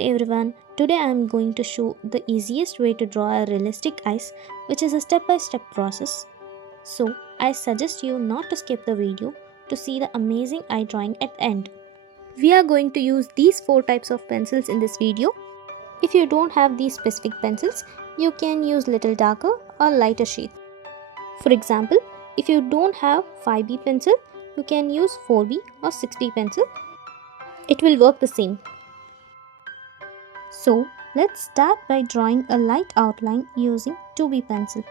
everyone, today I am going to show the easiest way to draw a realistic eyes, which is a step-by-step process. So I suggest you not to skip the video to see the amazing eye drawing at the end. We are going to use these 4 types of pencils in this video. If you don't have these specific pencils, you can use little darker or lighter shades. For example, if you don't have 5B pencil, you can use 4B or 6B pencil. It will work the same. So let's start by drawing a light outline using 2B pencil.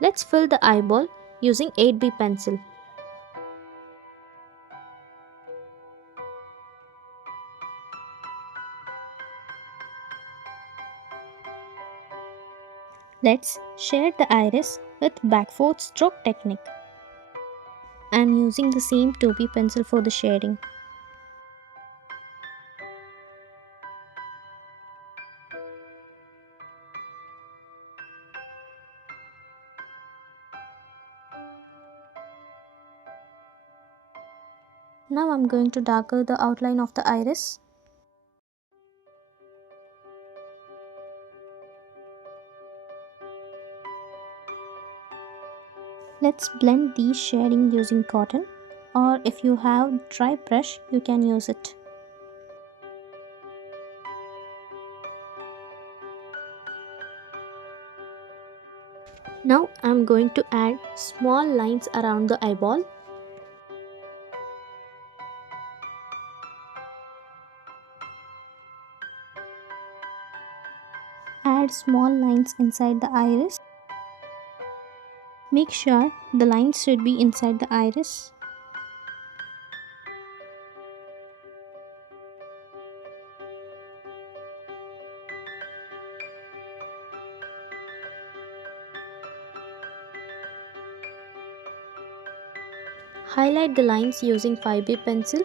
Let's fill the eyeball using 8B pencil. Let's shade the iris with back-forth stroke technique. I am using the same 2B pencil for the shading. Now I am going to darken the outline of the iris. Let's blend these shading using cotton, or if you have dry brush, you can use it. Now I am going to add small lines around the eyeball. Add small lines inside the iris. Make sure the lines should be inside the iris. Highlight the lines using 5B pencil.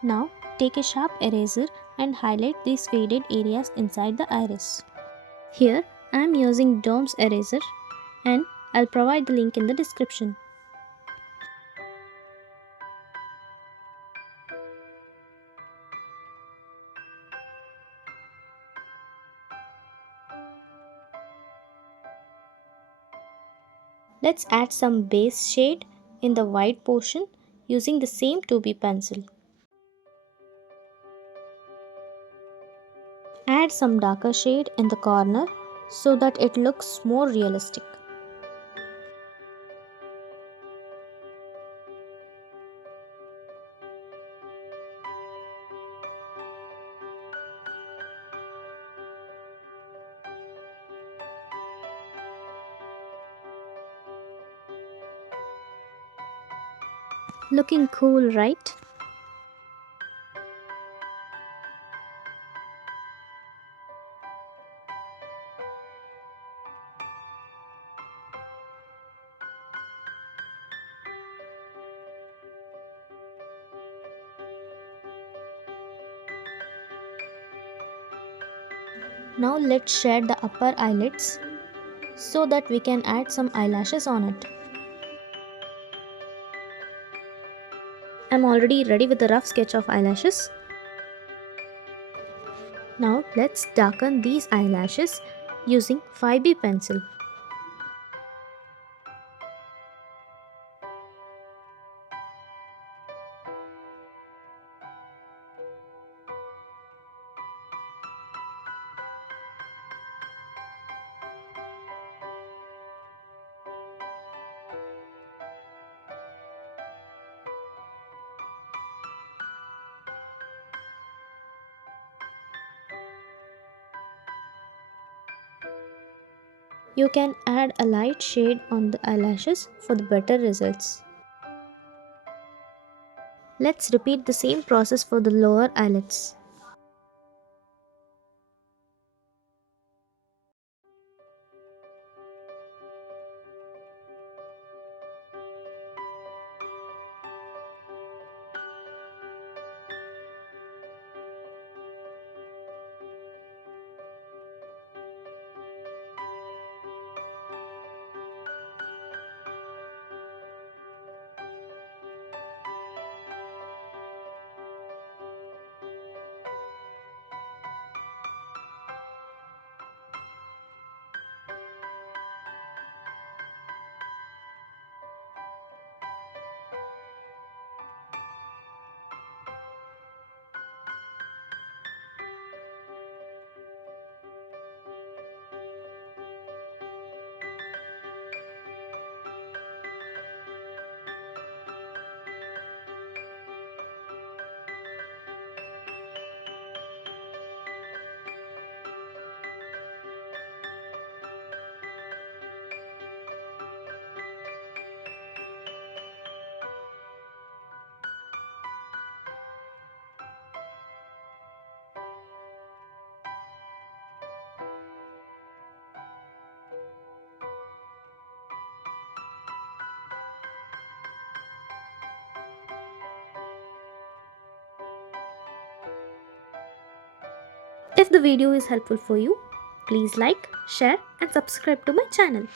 Now take a sharp eraser and highlight these faded areas inside the iris. Here I am using Dome's eraser and I'll provide the link in the description. Let's add some base shade in the white portion using the same 2B pencil. Add some darker shade in the corner so that it looks more realistic. Looking cool, right? Now let's shade the upper eyelids so that we can add some eyelashes on it. I'm already ready with the rough sketch of eyelashes. Now let's darken these eyelashes using 5B pencil. You can add a light shade on the eyelashes for the better results. Let's repeat the same process for the lower eyelids. If the video is helpful for you, please like, share and subscribe to my channel.